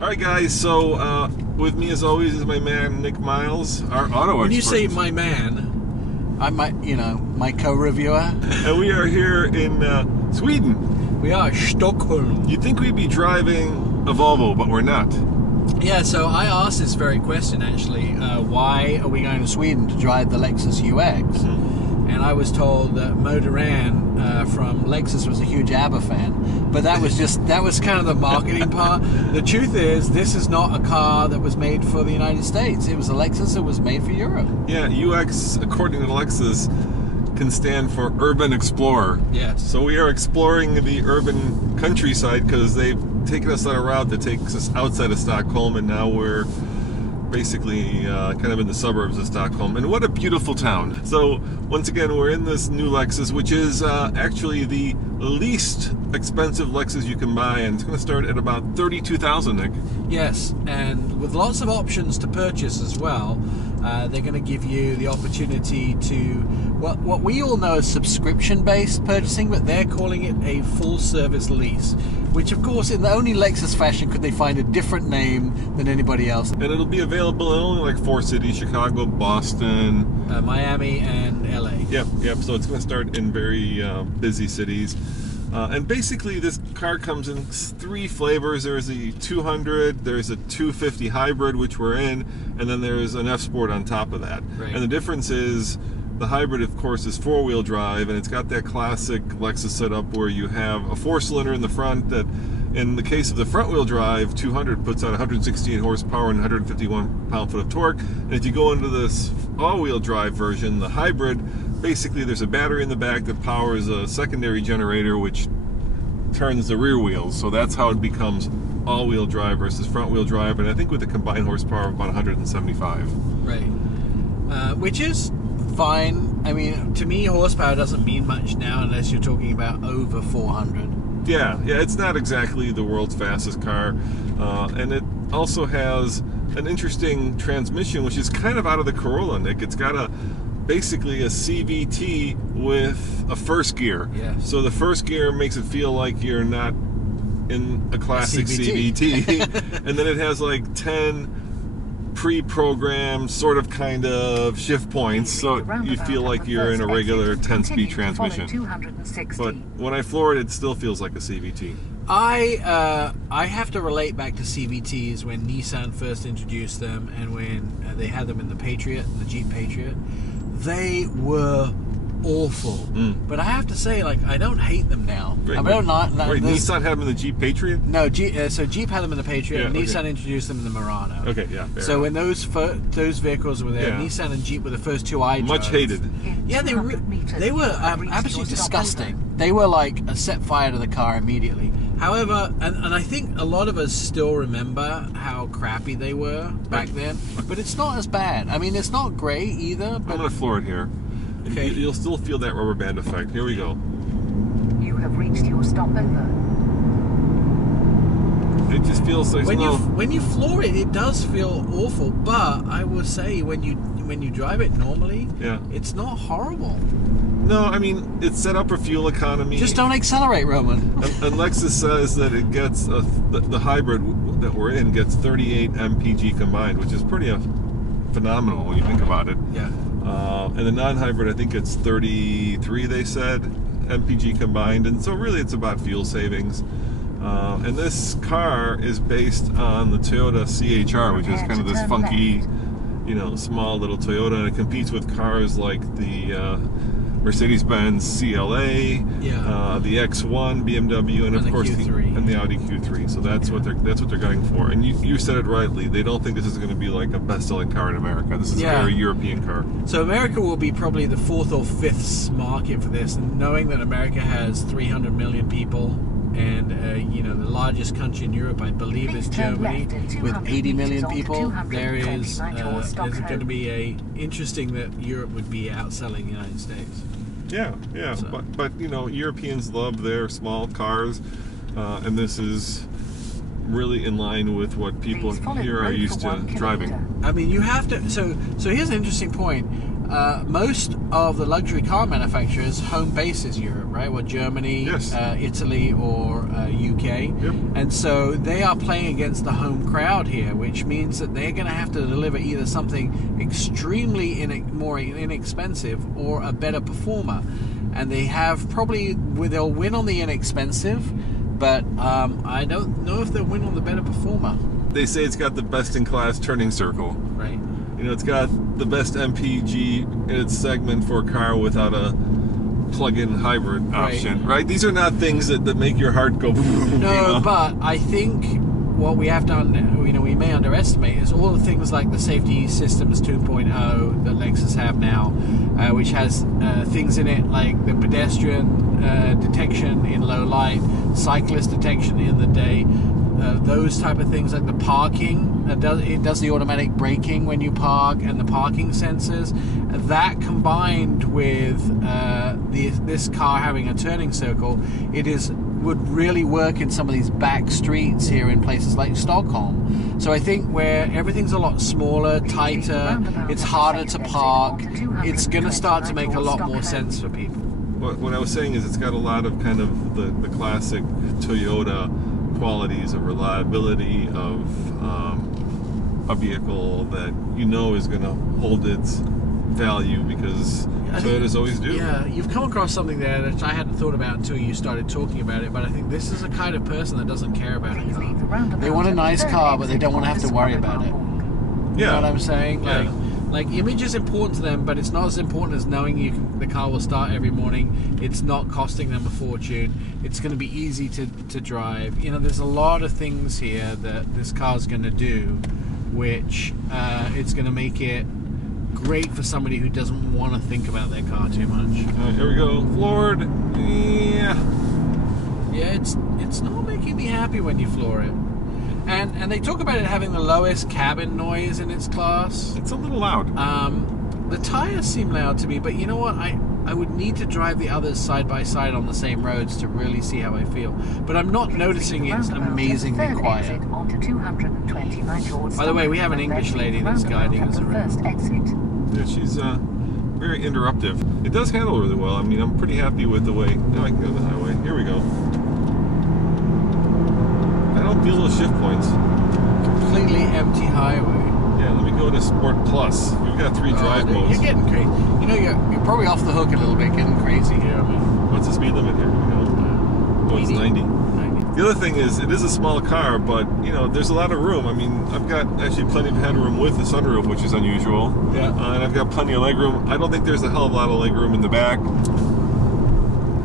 Alright guys, so with me as always is my man Nick Miles, our auto expert. When you say my man, I'm my co-reviewer. And we are here in Sweden. We are Stockholm. You'd think we'd be driving a Volvo, but we're not. Yeah, so I asked this very question actually. Why are we going to Sweden to drive the Lexus UX? Mm-hmm. And I was told that Mo Duran from Lexus was a huge ABBA fan, but that was kind of the marketing part. The truth is, this is not a car that was made for the United States. It was a Lexus that was made for Europe. Yeah, UX, according to Lexus, can stand for Urban Explorer. Yes. So we are exploring the urban countryside because they've taken us on a route that takes us outside of Stockholm, and now we're basically kind of in the suburbs of Stockholm. And what a beautiful town. So once again, we're in this new Lexus, which is actually the least expensive Lexus you can buy, and it's going to start at about $32,000, Nick. Yes, and with lots of options to purchase as well. They're going to give you the opportunity to what we all know as subscription-based purchasing, but they're calling it a full-service lease, which of course in the only Lexus fashion could they find a different name than anybody else. And it'll be available in only like 4 cities: Chicago, Boston, Miami, and LA. Yep. So it's going to start in very busy cities. And basically this car comes in 3 flavors. There's a 200, there's a 250 hybrid, which we're in, and then there's an F-Sport on top of that. Right. And the difference is the hybrid, of course, is 4-wheel drive, and it's got that classic Lexus setup where you have a 4-cylinder in the front that, in the case of the front-wheel drive 200, puts out 168 horsepower and 151 pound-foot of torque. And if you go into this all-wheel drive version, the hybrid, basically there's a battery in the back that powers a secondary generator which turns the rear wheels. So that's how it becomes all-wheel drive versus front-wheel drive, and I think with a combined horsepower of about 175. Right. Which is fine. I mean, to me, horsepower doesn't mean much now unless you're talking about over 400. Yeah, it's not exactly the world's fastest car, and it also has an interesting transmission, which is kind of out of the Corolla, Nick. It's got basically a CVT with a first gear. Yeah. So the first gear makes it feel like you're not in a classic CVT. And then it has like 10 pre-programmed kind of shift points, so you feel like you're in a regular 10-speed transmission. But when I floor it, it still feels like a CVT. I have to relate back to CVTs when Nissan first introduced them, and when they had them in the Patriot, the Jeep Patriot. They were awful. But I have to say, like, I don't hate them now. Wait, Nissan had them in the Jeep Patriot? No, so Jeep had them in the Patriot, and okay. Nissan introduced them in the Murano. Okay, yeah. So when those vehicles were there, Nissan and Jeep were the first two I drove. Much hated. Yeah, they were absolutely disgusting. They were like a set fire to the car immediately. However, and I think a lot of us still remember how crappy they were back then, but it's not as bad. I mean, it's not great either. But I'm going to floor it here. Okay. You'll still feel that rubber band effect. Here we go. You have reached your stopover. It just feels like when you floor it, it does feel awful. But I will say, when you drive it normally, it's not horrible. No, I mean, it's set up for fuel economy. Just don't accelerate, Roman. And Lexus says that it gets the hybrid that we're in gets 38 Mpg combined, which is pretty phenomenal when you think about it. Yeah. And the non-hybrid, I think it's 33, they said, Mpg combined. And so really it's about fuel savings. And this car is based on the Toyota CHR, which is kind of this funky, small little Toyota. And it competes with cars like the Mercedes-Benz CLA, the X1 BMW, and of course the Audi Q3. So that's what they're going for. And you said it rightly. They don't think this is going to be like a best-selling car in America. This is a very European car. So America will be probably the 4th or 5th market for this. And knowing that America has 300 million people, and the largest country in Europe, I believe, is Germany, with 80 million people, there's going to be interesting that Europe would be outselling the United States. Yeah. So. But Europeans love their small cars, and this is really in line with what people here are used to driving. I mean, you have to. So here's an interesting point. most of the luxury car manufacturers' home base is Europe, right? Well, Germany, Yes. Italy, or UK. Yep. And so they are playing against the home crowd here, which means that they're going to have to deliver either something extremely more inexpensive or a better performer. And they have they'll win on the inexpensive, but I don't know if they'll win on the better performer. They say it's got the best-in-class turning circle. Right. You know, it's got the best MPG in its segment for a car without a plug-in hybrid option, right? These are not things that make your heart go boom. No, but I think what we have done, we may underestimate is all the things like the Safety Systems 2.0 that Lexus have now, which has things in it like the pedestrian detection in low light, cyclist detection in the day, those type of things like the parking. It does the automatic braking when you park and the parking sensors. That combined with this car having a turning circle, would really work in some of these back streets here in places like Stockholm. So I think where everything's a lot smaller, tighter, it's harder to park, it's going to start to make a lot more sense for people. What I was saying is it's got a lot of kind of the classic Toyota qualities of reliability, of a vehicle that is going to hold its value because Toyotas always do. Yeah, you've come across something there that I hadn't thought about until you started talking about it, but I think this is the kind of person that doesn't care about a car. They want a nice car, but they don't want to have to worry about it. You know what I'm saying? Yeah. Like image is important to them, but it's not as important as knowing the car will start every morning. It's not costing them a fortune. It's going to be easy to drive. There's a lot of things here that this car's going to do, which it's going to make it great for somebody who doesn't want to think about their car too much. Here we go, floored. Yeah, it's not making me happy when you floor it. And they talk about it having the lowest cabin noise in its class. It's a little loud. The tires seem loud to me, but you know what? I would need to drive the others side by side on the same roads to really see how I feel. But I'm not noticing it's amazingly quiet. By the way, we have an English lady that's guiding us around. Yeah, she's very interruptive. It does handle really well. I mean, I'm pretty happy with the way. Now I can go to the highway. Here we go. I don't feel those shift points. Completely empty highway. Yeah, let me go to Sport Plus. We've got 3 drive modes. You're getting crazy. You're probably off the hook a little bit, getting crazy here. I mean, what's the speed limit here? Oh, it's 90. 90. The other thing is, it is a small car, but there's a lot of room. I mean, I've got actually plenty of headroom with the sunroof, which is unusual. Yeah. And I've got plenty of legroom. I don't think there's a hell of a lot of legroom in the back.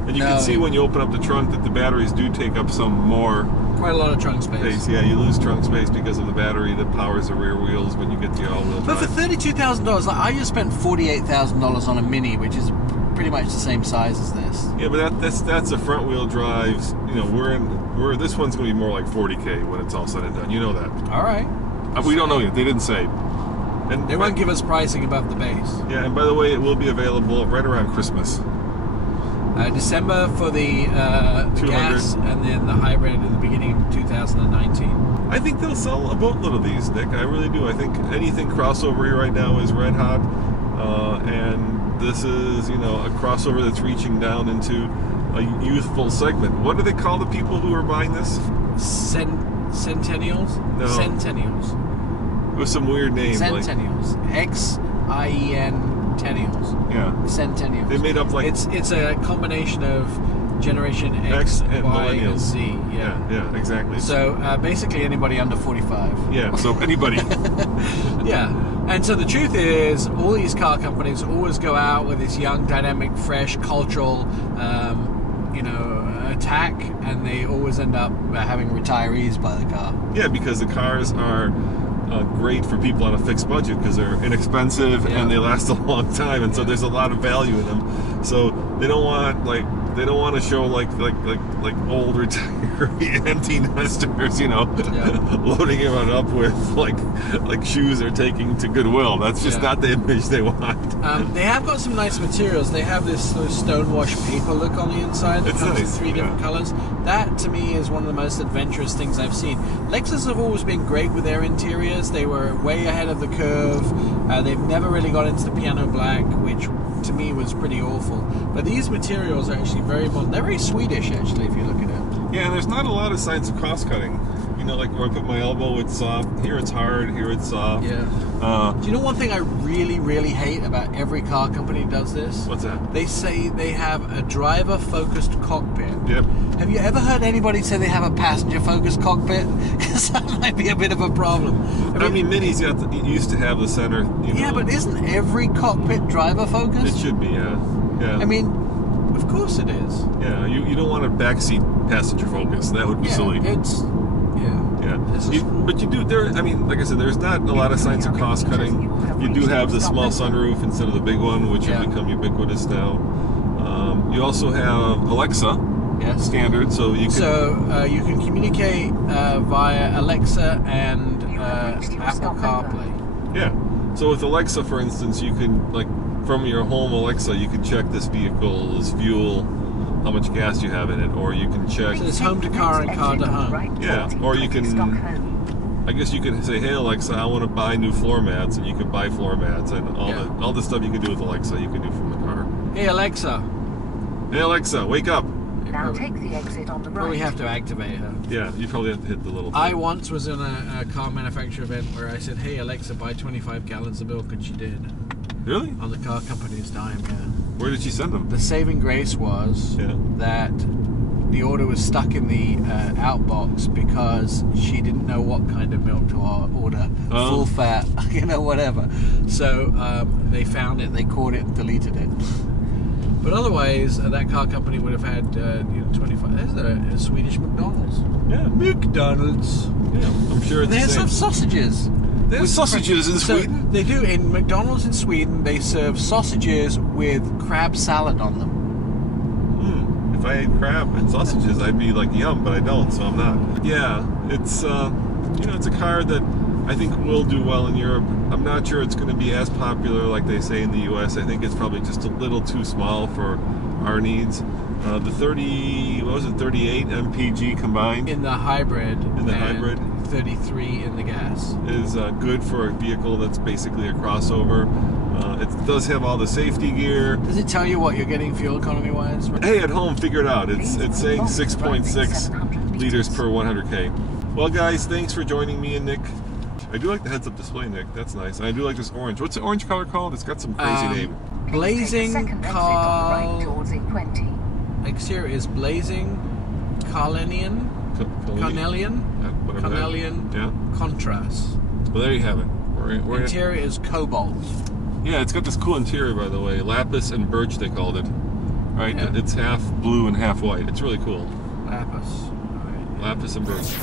And you can see when you open up the trunk that the batteries do take up some more. Quite a lot of trunk space. Yeah, you lose trunk space because of the battery that powers the rear wheels when you get the all-wheel drive. But for $32,000, I just spent $48,000 on a Mini, which is pretty much the same size as this. Yeah, but that's a front-wheel drive. This one's going to be more like $40K when it's all said and done. You know that. All right. We don't know yet. They didn't say. And they won't give us pricing above the base. Yeah, and by the way, it will be available right around Christmas. December for the gas, and then the hybrid in the beginning of 2019. I think they'll sell a boatload of these, Nick. I really do. I think anything crossover right now is red hot, and this is, a crossover that's reaching down into a youthful segment. What do they call the people who are buying this? Centennials? No. Centennials. It was some weird name. Centennials. X-I-E-N. Centennials. Yeah. Centennials. They made up like... It's a combination of Generation X and Y, millennials. and Z. Yeah, exactly. So basically anybody under 45. Yeah, so anybody. Yeah. And so the truth is, all these car companies always go out with this young, dynamic, fresh, cultural, attack, and they always end up having retirees buy the car. Yeah, because the cars are great for people on a fixed budget because they're inexpensive and they last a long time, and so there's a lot of value in them. So they don't want They don't want to show like old retiree empty nesters, you know, loading everyone up with like shoes they're taking to Goodwill. That's just not the image they want. They have got some nice materials. They have this sort of stonewash paper look on the inside that comes in 3 different colors. That to me is one of the most adventurous things I've seen. Lexus have always been great with their interiors. They were way ahead of the curve. They've never really got into the piano black, which to me was pretty awful. But these materials are actually very modern. They're very Swedish, actually, if you look at it. Yeah, and there's not a lot of signs of cost cutting. You know, like where I put my elbow, it's soft. Here it's hard. Here it's soft. Yeah. Do you know one thing I really, really hate about every car company that does this? What's that? They say they have a driver-focused cockpit. Yep. Have you ever heard anybody say they have a passenger-focused cockpit? Because that might be a bit of a problem. I mean Minis used to have the center. You know. Yeah, but isn't every cockpit driver-focused? It should be, yeah. I mean, of course it is. Yeah, you don't want a backseat passenger focus. That would be silly. But you do there. I mean, like I said, there's not a lot of signs of cost cutting. You do have the small sunroof instead of the big one, which have become ubiquitous now. You also have Alexa, standard, so you can. You can communicate via Alexa and Apple CarPlay. Yeah. So with Alexa, for instance, you can from your home Alexa, you can check this vehicle's fuel, how much gas you have in it, or you can check. So it's home to car and car to home. Yeah, or you can. I guess you can say, "Hey Alexa, I want to buy new floor mats," and you can buy floor mats and all the stuff you can do with Alexa, you can do from the car. Hey Alexa. Hey Alexa, wake up. Now take the exit on the right. Probably have to activate her. Yeah, you probably have to hit the little thing. I once was in a car manufacturer event where I said, "Hey Alexa, buy 25 gallons of milk," and she did. Really? On the car company's dime, yeah. Where did she send them? The saving grace was that the order was stuck in the outbox because she didn't know what kind of milk to order. Full fat, whatever. So they found it, they caught it, and deleted it. But otherwise, that car company would have had 25. There's a Swedish McDonald's. Yeah. McDonald's. Yeah, I'm sure it's They the same. have sausages. They have sausages in Sweden? So they do. In McDonald's in Sweden, they serve sausages with crab salad on them. If I ate crab and sausages, I'd be like, yum, but I don't, so I'm not. Yeah, it's it's a car that I think will do well in Europe. I'm not sure it's going to be as popular like they say in the US. I think it's probably just a little too small for our needs. The 38 Mpg combined in the hybrid. 33 in the gas is good for a vehicle that's basically a crossover. It does have all the safety gear. Does it tell you what you're getting fuel economy wise? Hey, at home, figure it out. It's saying 6.6 liters per 100k. Well, guys, thanks for joining me and Nick. I do like the heads-up display, Nick. That's nice. And I do like this orange. What's the orange color called? It's got some crazy name. Blazing exterior is blazing Carnelian. Contrast. Well, there you have it. Interior is cobalt. Yeah, it's got this cool interior, by the way. Lapis and birch, they called it. Right? Yeah. It's half blue and half white. It's really cool. Lapis. All right. Lapis and birch.